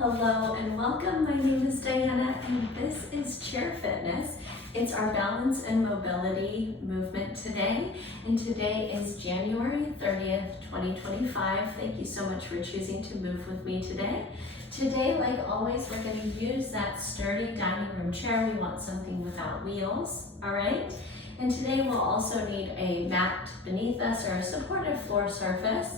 Hello and welcome. My name is Diana and this is Chair Fitness. It's our balance and mobility movement today, and today is January 30th, 2025. Thank you so much for choosing to move with me today. Today, like always, we're going to use that sturdy dining room chair. We want something without wheels, all right? And today we'll also need a mat beneath us or a supportive floor surface.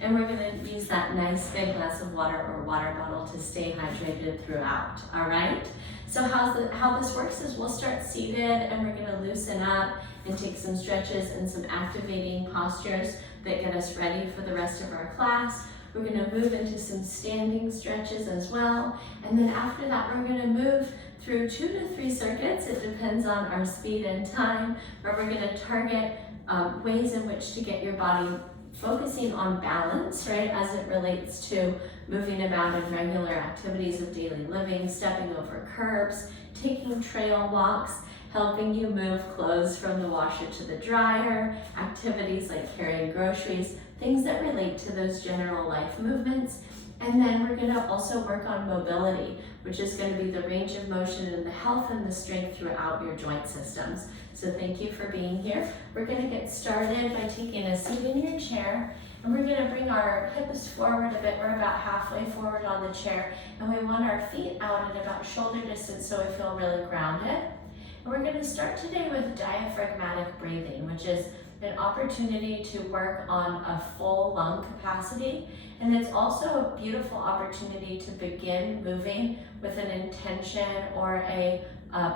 And we're gonna use that nice big glass of water or water bottle to stay hydrated throughout, all right? So how this works is we'll start seated and we're gonna loosen up and take some stretches and some activating postures that get us ready for the rest of our class. We're gonna move into some standing stretches as well. And then after that, we're gonna move through 2 to 3 circuits. It depends on our speed and time, where we're gonna target ways in which to get your body focusing on balance, right, as it relates to moving about in regular activities of daily living, stepping over curbs, taking trail walks, helping you move clothes from the washer to the dryer, activities like carrying groceries, things that relate to those general life movements. And then we're gonna also work on mobility, which is gonna be the range of motion and the health and the strength throughout your joint systems. So thank you for being here. We're gonna get started by taking a seat in your chair, and we're gonna bring our hips forward a bit. We're about halfway forward on the chair, and we want our feet out at about shoulder distance so we feel really grounded. And we're gonna start today with diaphragmatic breathing, which is an opportunity to work on a full lung capacity. And it's also a beautiful opportunity to begin moving with an intention or a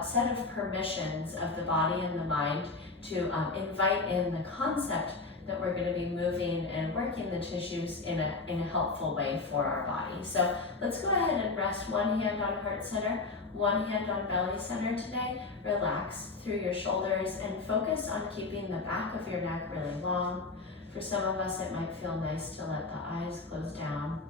set of permissions of the body and the mind to invite in the concept that we're going to be moving and working the tissues in a helpful way for our body. So let's go ahead and rest one hand on heart center, one hand on belly center today. Relax through your shoulders and focus on keeping the back of your neck really long. For some of us, it might feel nice to let the eyes close down.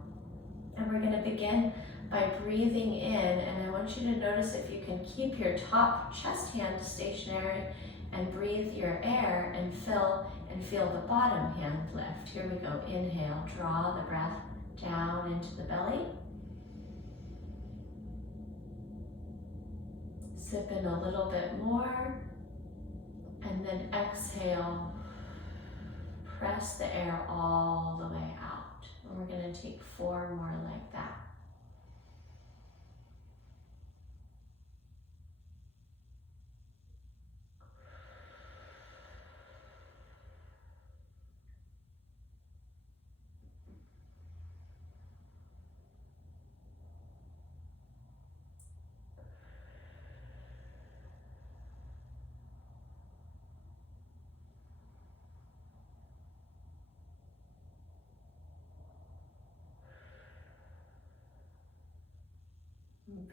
And we're going to begin by breathing in, and I want you to notice if you can keep your top chest hand stationary and breathe your air and feel the bottom hand lift. Here we go. Inhale, draw the breath down into the belly. Sip in a little bit more, and then exhale. Press the air all the way out. And we're going to take 4 more like that.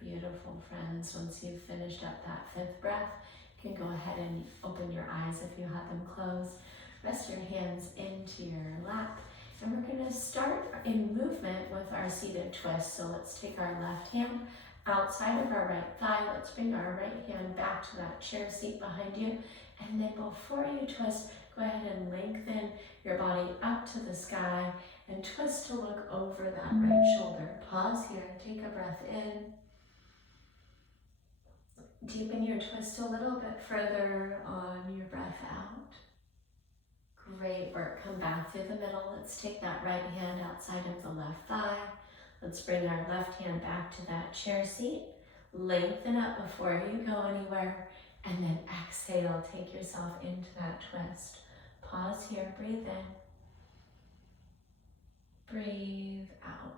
Beautiful, friends. Once you've finished up that 5th breath, you can go ahead and open your eyes if you have them closed. Rest your hands into your lap. And we're going to start in movement with our seated twist. So let's take our left hand outside of our right thigh. Let's bring our right hand back to that chair seat behind you. And then before you twist, go ahead and lengthen your body up to the sky and twist to look over that right shoulder. Pause here, take a breath in. Deepen your twist a little bit further on your breath out. Great work. Come back through the middle. Let's take that right hand outside of the left thigh. Let's bring our left hand back to that chair seat. Lengthen up before you go anywhere. And then exhale. Take yourself into that twist. Pause here. Breathe in. Breathe out.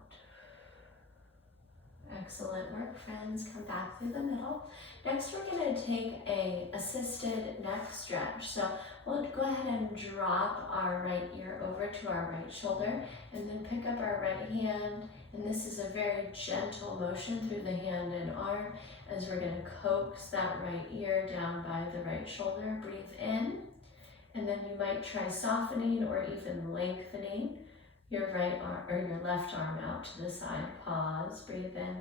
Excellent work, friends. Come back through the middle. Next, we're going to take a assisted neck stretch. So we'll go ahead and drop our right ear over to our right shoulder and then pick up our right hand. And this is a very gentle motion through the hand and arm as we're going to coax that right ear down by the right shoulder. Breathe in. And then you might try softening or even lengthening your right arm or your left arm out to the side. Pause, breathe in.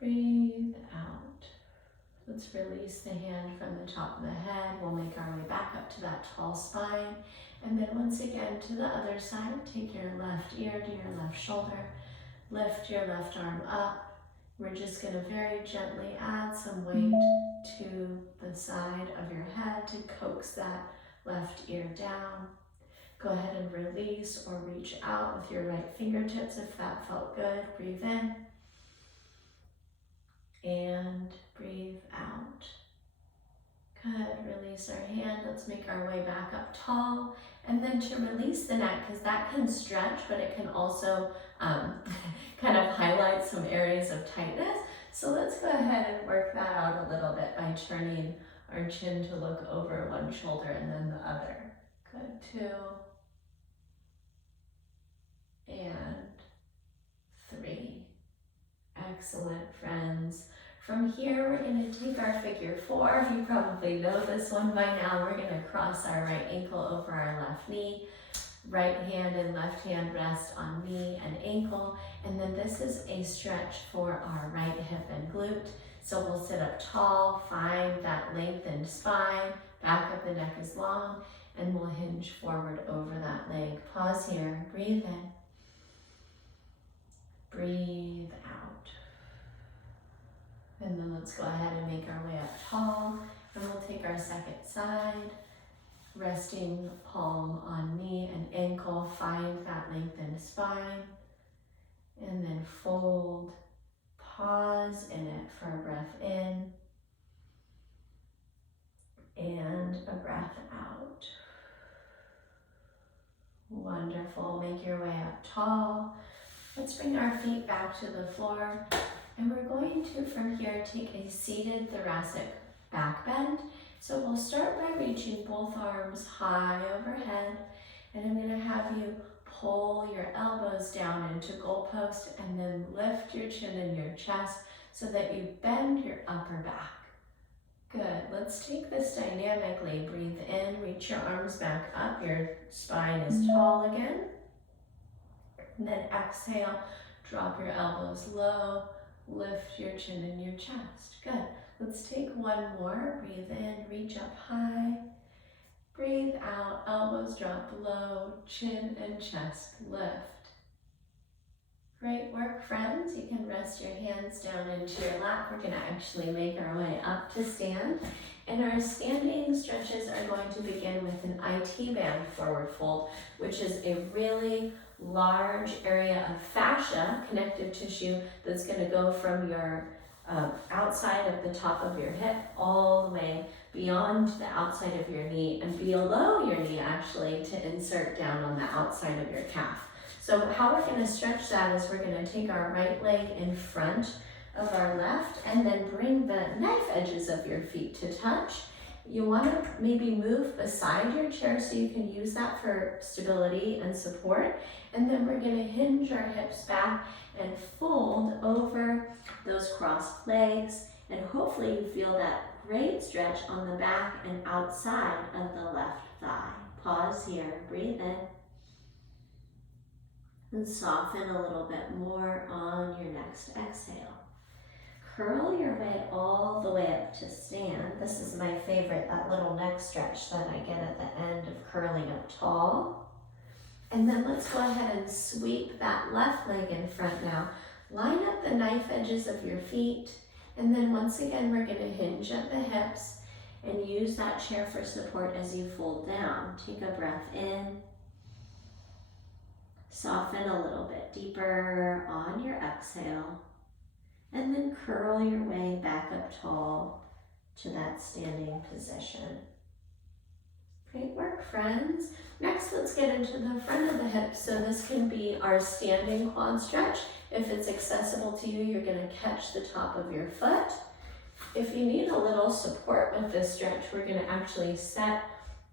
Breathe out. Let's release the hand from the top of the head. We'll make our way back up to that tall spine. And then once again to the other side, take your left ear to your left shoulder. Lift your left arm up. We're just going to very gently add some weight to the side of your head to coax that left ear down. Go ahead and release or reach out with your right fingertips if that felt good. Breathe in and breathe out. Good, release our hand. Let's make our way back up tall. And then to release the neck, because that can stretch, but it can also kind of highlight some areas of tightness. So let's go ahead and work that out a little bit by turning our chin to look over one shoulder and then the other. Good, 2 and 3. Excellent, friends. From here, we're going to take our figure 4. You probably know this one by now. We're going to cross our right ankle over our left knee. Right hand and left hand rest on knee and ankle. And then this is a stretch for our right hip and glute. So we'll sit up tall, find that lengthened spine, back of the neck is long, and we'll hinge forward over that leg. Pause here, breathe in, breathe out. And then let's go ahead and make our way up tall, and we'll take our second side, resting palm on knee and ankle, find that lengthened spine, and then fold, pause in it for a breath in, and a breath out. Wonderful, make your way up tall. Let's bring our feet back to the floor. And we're going to, from here, take a seated thoracic back bend. So we'll start by reaching both arms high overhead, and I'm going to have you pull your elbows down into goalpost and then lift your chin and your chest so that you bend your upper back. Good, let's take this dynamically. Breathe in, reach your arms back up, your spine is tall again. And then exhale, drop your elbows low. Lift your chin and your chest. Good. Let's take one more. Breathe in, reach up high. Breathe out, elbows drop low, chin and chest lift. Great work, friends. You can rest your hands down into your lap. We're going to actually make our way up to stand. And our standing stretches are going to begin with an IT band forward fold, which is a really large area of fascia, connective tissue, that's going to go from your outside of the top of your hip all the way beyond the outside of your knee and below your knee, actually, to insert down on the outside of your calf. So how we're going to stretch that is we're going to take our right leg in front of our left and then bring the knife edges of your feet to touch. You want to maybe move beside your chair so you can use that for stability and support. And then we're going to hinge our hips back and fold over those crossed legs. And hopefully you feel that great stretch on the back and outside of the left thigh. Pause here, breathe in. And soften a little bit more on your next exhale. Curl your way all the way up to stand. This is my favorite, that little neck stretch that I get at the end of curling up tall. And then let's go ahead and sweep that left leg in front now. Line up the knife edges of your feet. And then once again, we're going to hinge at the hips and use that chair for support as you fold down. Take a breath in. Soften a little bit deeper on your exhale. And then curl your way back up tall to that standing position. Great work, friends. Next, let's get into the front of the hips. So this can be our standing quad stretch. If it's accessible to you, you're going to catch the top of your foot. If you need a little support with this stretch, we're going to actually set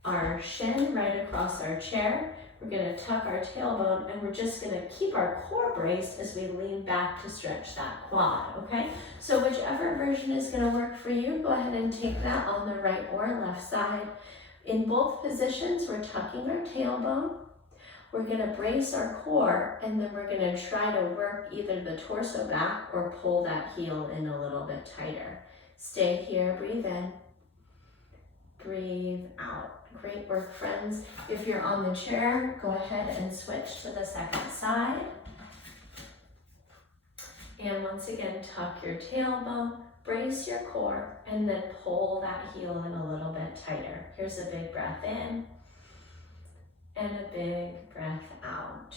our shin right across our chair. We're going to tuck our tailbone, and we're just going to keep our core braced as we lean back to stretch that quad, okay? So whichever version is going to work for you, go ahead and take that on the right or left side. In both positions, we're tucking our tailbone. We're going to brace our core, and then we're going to try to work either the torso back or pull that heel in a little bit tighter. Stay here, breathe in, breathe out. Great work, friends. If you're on the chair, go ahead and switch to the second side. And once again, tuck your tailbone, brace your core, and then pull that heel in a little bit tighter. Here's a big breath in and a big breath out.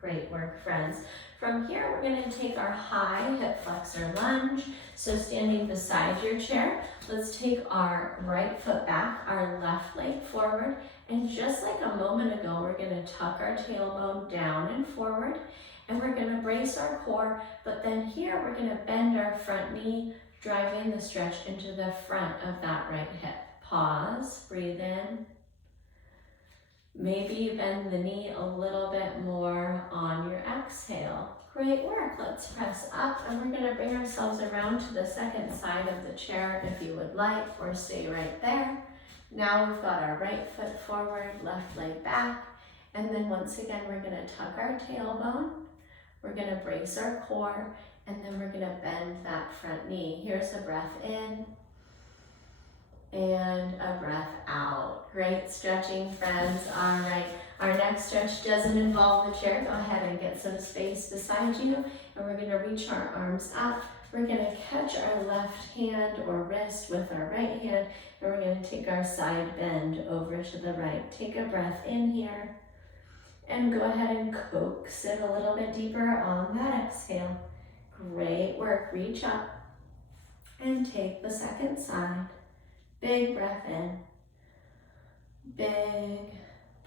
Great work, friends. From here, we're going to take our high hip flexor lunge. So standing beside your chair, let's take our right foot back, our left leg forward, and just like a moment ago, we're going to tuck our tailbone down and forward, and we're going to brace our core, but then here we're going to bend our front knee, driving the stretch into the front of that right hip. Pause, breathe in. Maybe bend the knee a little bit more on your exhale. Great work. Let's press up, and we're going to bring ourselves around to the second side of the chair if you would like, or stay right there. Now we've got our right foot forward, left leg back, and then once again we're going to tuck our tailbone. We're going to brace our core, and then we're going to bend that front knee. Here's a breath in and a breath out. Great stretching, friends. All right, our next stretch doesn't involve the chair. Go ahead and get some space beside you, and we're going to reach our arms up. We're going to catch our left hand or wrist with our right hand, and we're going to take our side bend over to the right. Take a breath in here, and go ahead and coax it a little bit deeper on that exhale. Great work. Reach up and take the second side. Big breath in, big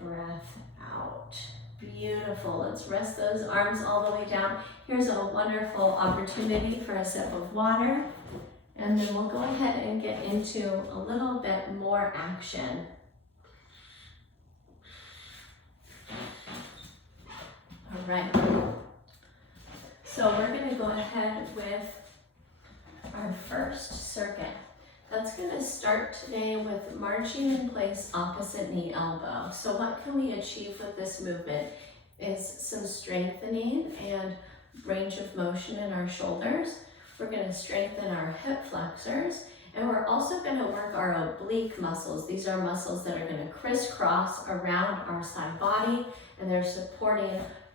breath out. Beautiful. Let's rest those arms all the way down. Here's a wonderful opportunity for a sip of water, and then we'll go ahead and get into a little bit more action. All right. So we're going to go ahead with our first circuit. That's going to start today with marching in place opposite knee elbow. So what can we achieve with this movement is some strengthening and range of motion in our shoulders. We're going to strengthen our hip flexors, and we're also going to work our oblique muscles. These are muscles that are going to crisscross around our side body, and they're supporting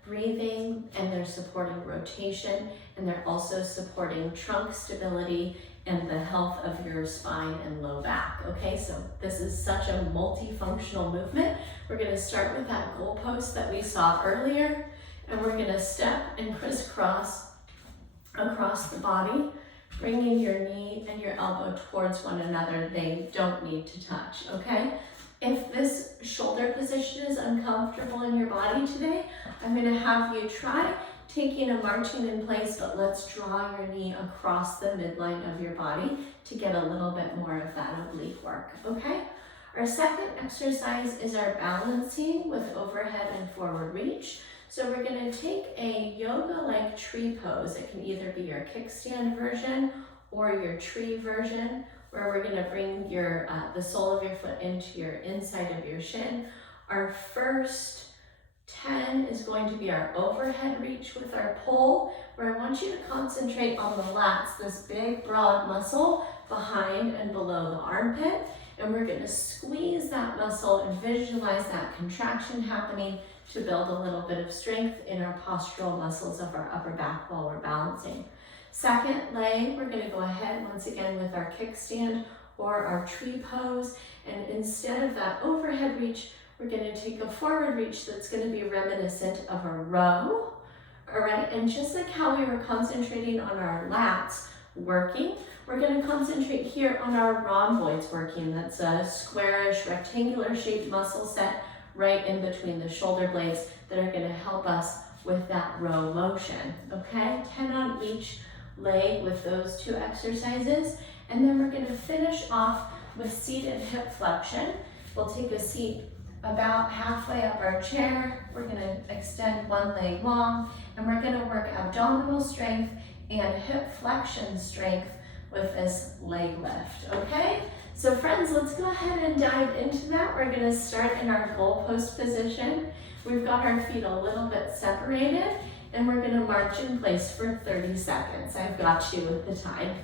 breathing, and they're supporting rotation, and they're also supporting trunk stability and the health of your spine and low back. Okay, so this is such a multifunctional movement. We're going to start with that goalpost that we saw earlier, and we're going to step and crisscross across the body, bringing your knee and your elbow towards one another. They don't need to touch, okay? If this shoulder position is uncomfortable in your body today, I'm going to have you try taking a marching in place, but let's draw your knee across the midline of your body to get a little bit more of that oblique work, okay? Our second exercise is our balancing with overhead and forward reach. So we're going to take a yoga-like tree pose. It can either be your kickstand version or your tree version, where we're going to bring your the sole of your foot into your inside of your shin. Our first 10 is going to be our overhead reach with our pole, where I want you to concentrate on the lats, this big broad muscle behind and below the armpit, and we're going to squeeze that muscle and visualize that contraction happening to build a little bit of strength in our postural muscles of our upper back while we're balancing. Second leg, we're going to go ahead once again with our kickstand or our tree pose, and instead of that overhead reach, we're going to take a forward reach that's going to be reminiscent of a row. All right, and just like how we were concentrating on our lats working, we're going to concentrate here on our rhomboids working. That's a squarish, rectangular shaped muscle set right in between the shoulder blades that are going to help us with that row motion. Okay, 10 on each leg with those two exercises, and then we're going to finish off with seated hip flexion. We'll take a seat about halfway up our chair. We're going to extend one leg long, and we're going to work abdominal strength and hip flexion strength with this leg lift, okay? So friends, let's go ahead and dive into that. We're going to start in our goalpost position. We've got our feet a little bit separated, and we're going to march in place for 30 seconds. I've got you with the time.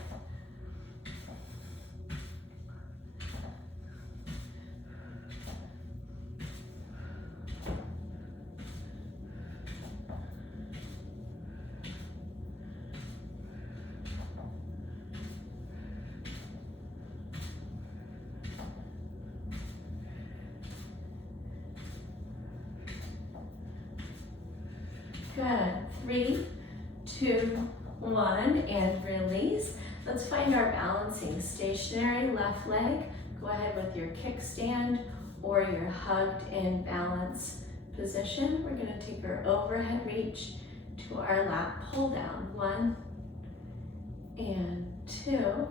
Good. 3, 2, 1, and release. Let's find our balancing stationary left leg. Go ahead with your kickstand or your hugged in balance position. We're going to take our overhead reach to our lap pull down. 1 and 2,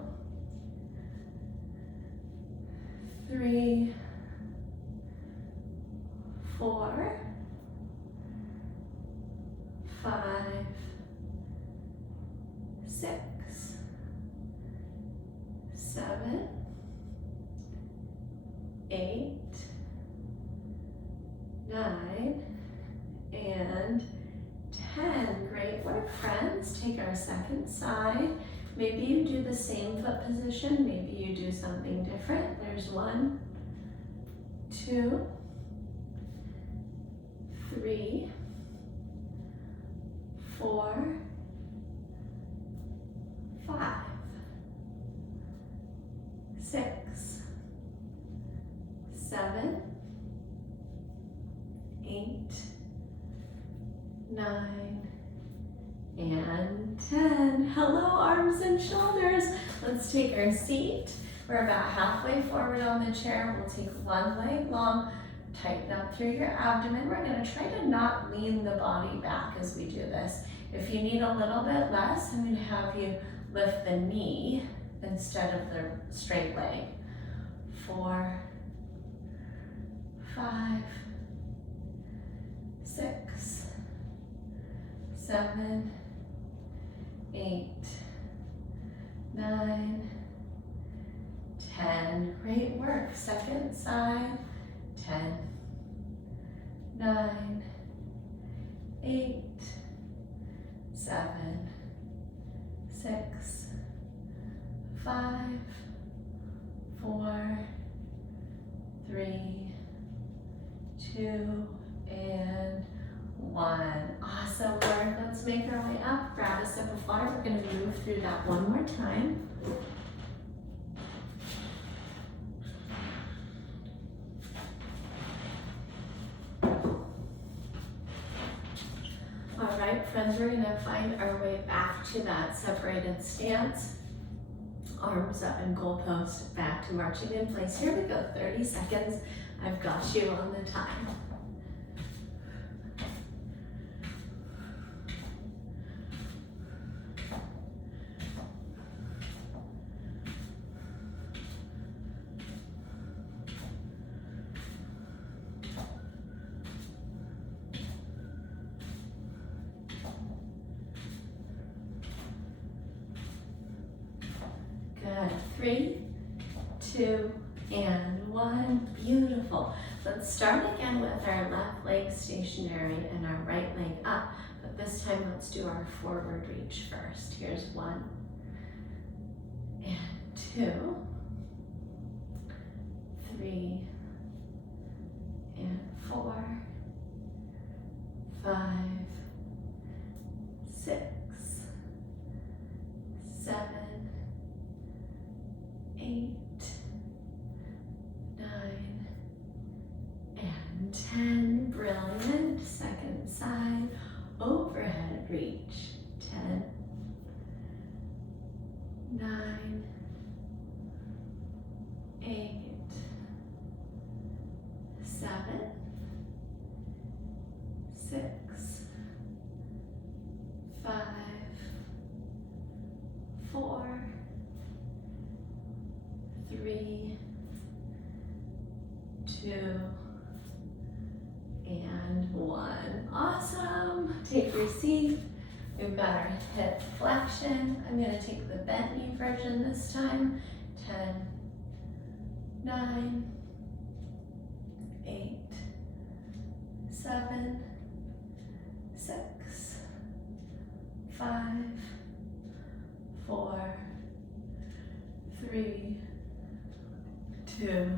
3, 4, 5, 6, 7, 8, 9, and 10. Great work, friends. Take our second side. Maybe you do the same foot position. Maybe you do something different. There's 1, 2, 3, 4, 5, 6, 7, 8, 9, and 10. Hello, arms and shoulders. Let's take our seat. We're about halfway forward on the chair. We'll take one leg long, tighten up through your abdomen. We're gonna try to not lean the body back as we do this. If you need a little bit less, I'm gonna have you lift the knee instead of the straight leg. 4, 5, 6, 7, 8, 9, 10. Great work. Second side. 10, 9, 8, 7, 6, 5, 4, 3, 2, and 1. Awesome work. Let's make our way up. Grab a sip of water. We're going to move through that one more time. All right, friends, we're going to find our way back to that separated stance. Arms up and goalpost back to marching in place. Here we go, 30 seconds. I've got you on the time. Good. 3, 2, and 1. Beautiful. Let's start again with our left leg stationary and our right leg up. But this time, let's do our forward reach first. Here's 1 and 2, 3 and 4, 5, 6, 7, 8, 9, and 10. Brilliant. Second side, overhead reach. 10, 9, 8, 7, 6, 5, 4, 3, 2, and 1. Awesome. Take your seat. We've got our hip flexion. I'm going to take the bent knee version this time. 10, 9, 8, 7, 6, 5, 4, 3, 2,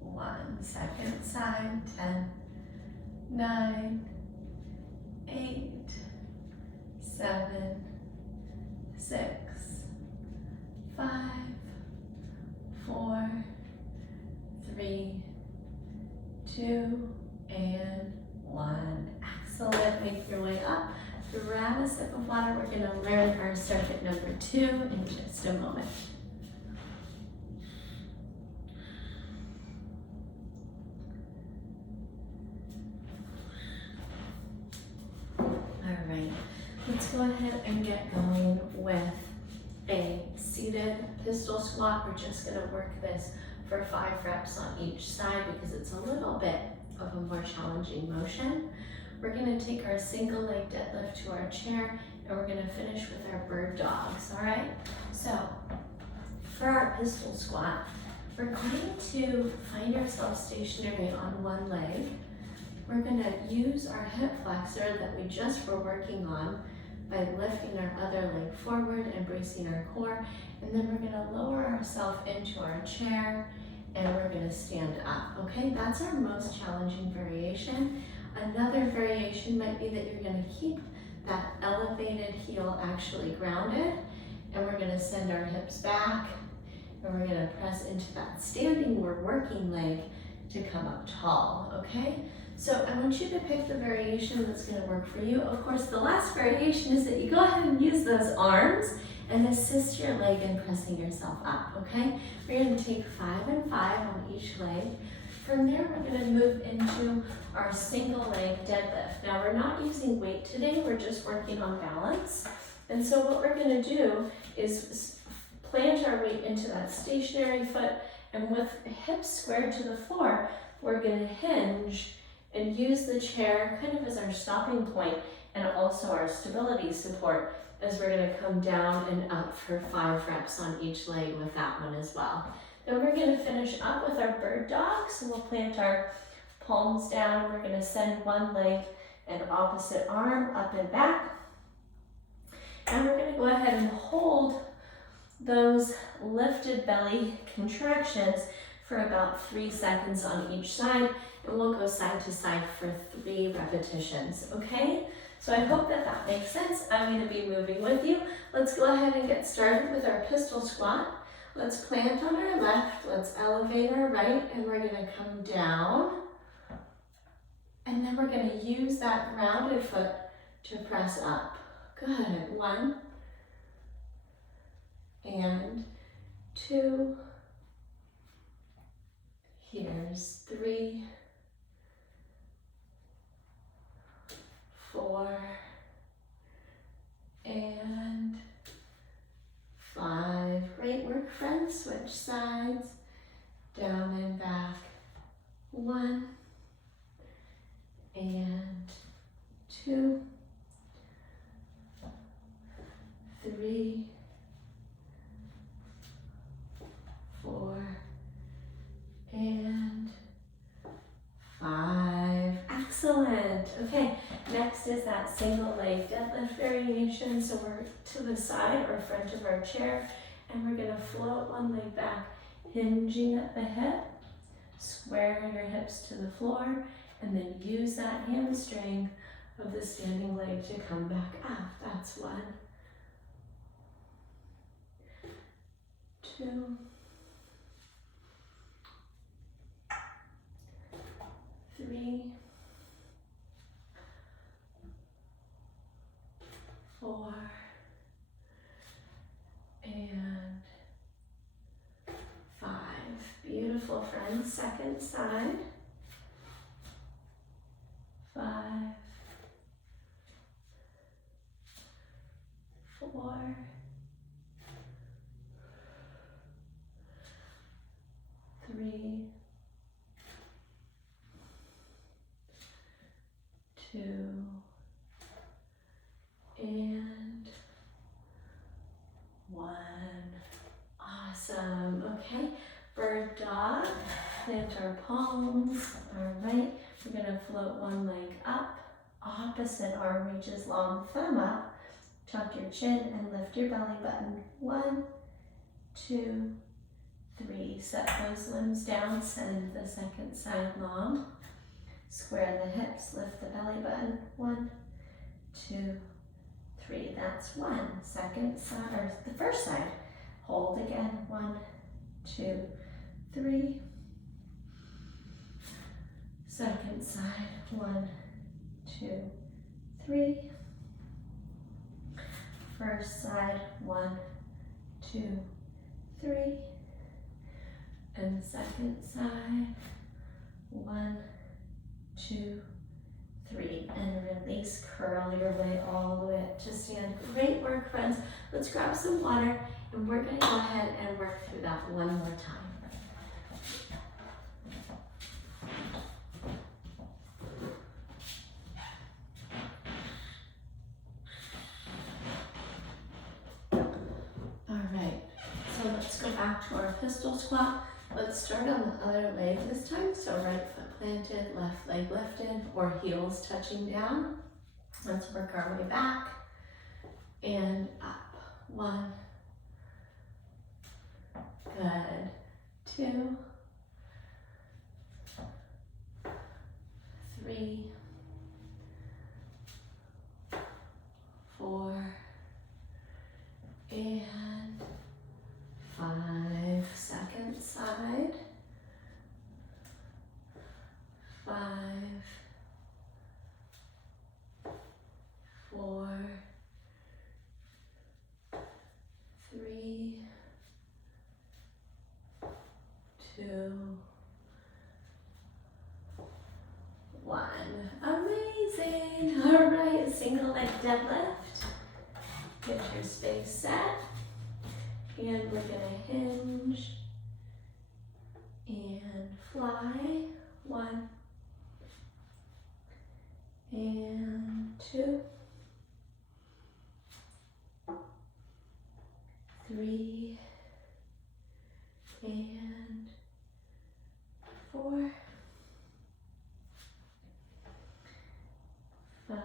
1. Second side. 10, 9, 8, 7, 6, 5, 4, 3, 2, and 1. Excellent. it, make your way up. Grab a sip of water. We're gonna learn our circuit number 2 in just a moment. All right, let's go ahead and get going with a seated pistol squat. We're just gonna work this for 5 reps on each side because it's a little bit of a more challenging motion. We're gonna take our single leg deadlift to our chair and we're gonna finish with our bird dogs, all right? So for our pistol squat, we're going to find ourselves stationary on one leg. We're gonna use our hip flexor that we just were working on by lifting our other leg forward and bracing our core, and then we're gonna lower ourselves into our chair and we're gonna stand up, okay? That's our most challenging variation. Another variation might be that you're gonna keep that elevated heel actually grounded, and we're gonna send our hips back, and we're gonna press into that standing or working leg to come up tall, okay? So I want you to pick the variation that's gonna work for you. Of course, the last variation is that you go ahead and use those arms and assist your leg in pressing yourself up, okay? We're gonna take 5 and 5 on each leg. From there, we're gonna move into our single leg deadlift. Now, we're not using weight today, we're just working on balance. And so what we're gonna do is plant our weight into that stationary foot, and with hips squared to the floor, we're gonna hinge and use the chair kind of as our stopping point and also our stability support as we're gonna come down and up for 5 reps on each leg with that one as well. Then we're gonna finish up with our bird dog. So we'll plant our palms down. We're gonna send one leg and opposite arm up and back. And we're gonna go ahead and hold those lifted belly contractions for about 3 seconds on each side. And we'll go side to side for 3 repetitions, okay? So I hope that that makes sense. I'm gonna be moving with you. Let's go ahead and get started with our pistol squat. Let's plant on our left, let's elevate our right, and we're gonna come down. And then we're gonna use that grounded foot to press up. Good, 1 and 2. Here's 3, 4, and 5. Great work, friends. Switch sides, down and back. 1 and 2, 3, 4, and 5. Excellent. Okay, next is that single leg deadlift variation. So we're to the side or front of our chair, and we're gonna float one leg back, hinging at the hip, square your hips to the floor, and then use that hamstring of the standing leg to come back up. That's 1, 2, 3, 4, and 5. Beautiful, friends. Second side. 5, 4, 3, 2, and 1. Awesome. Okay, bird dog. Plant our palms. All right, we're gonna float one leg up. Opposite arm reaches long, thumb up. Tuck your chin and lift your belly button. 1, 2, 3. Set those limbs down. Send the second side long. Square the hips, lift the belly button. 1, 2, 3. That's 1. Second side, or the first side. Hold again. 1, 2, 3. Second side. 1, 2, 3. First side, 1, 2, 3. And second side, 1, 2, 3. And release, curl your way all the way up to stand. Great work, friends. Let's grab some water and we're gonna go ahead and work through that one more time. Let's go back to our pistol squat. Let's start on the other leg this time. So right foot planted, left leg lifted, or heels touching down. Let's work our way back and up. 1. Good. 2. 3. 4. And 5. Second side. 5. 4. 3. 2. 1. Amazing. All right, single leg deadlift. Get your space set. And we're gonna hinge and fly. 1 and 2, 3 and 4, 5.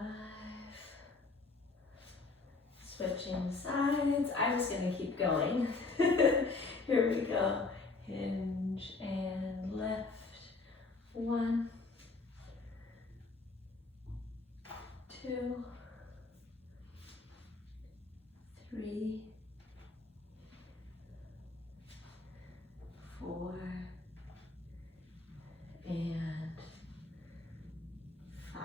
Switching sides. I was going to keep going. Here we go. Hinge and lift. 1, 2, 3, 4, and 5.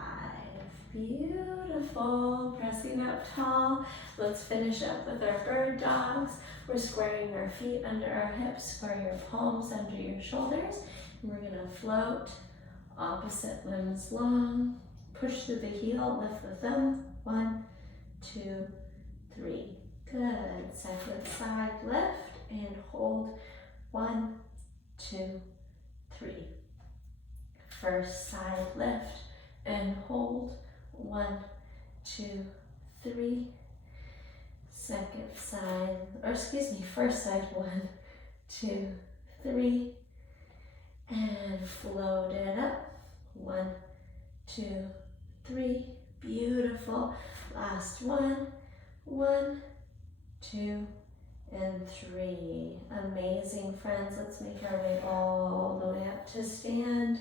Beautiful. Pressing up tall. Let's finish up with our bird dogs. We're squaring our feet under our hips, square your palms under your shoulders. And we're gonna float, opposite limbs long. Push through the heel, lift the thumb. 1, 2, 3. Good. Second side, lift and hold. 1, 2, 3. First side, lift and hold. 1, 2, 3. Second side, first side, 1, 2, 3. And float it up. 1, 2, 3. Beautiful. Last one. 1, 2, and 3. Amazing, friends. Let's make our way all the way up to stand.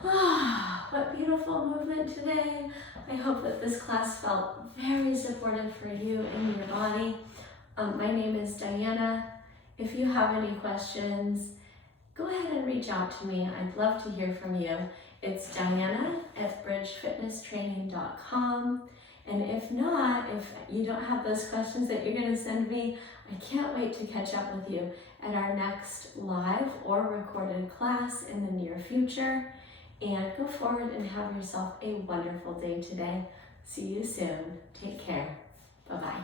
What beautiful movement today. I hope that this class felt very supportive for you in your body. My name is Diana. If you have any questions, go ahead and reach out to me. I'd love to hear from you. It's diana@bridgefitnesstraining.com. And if not, if you don't have those questions that you're gonna send me, I can't wait to catch up with you at our next live or recorded class in the near future. And go forward and have yourself a wonderful day today. See you soon. Take care. Bye-bye.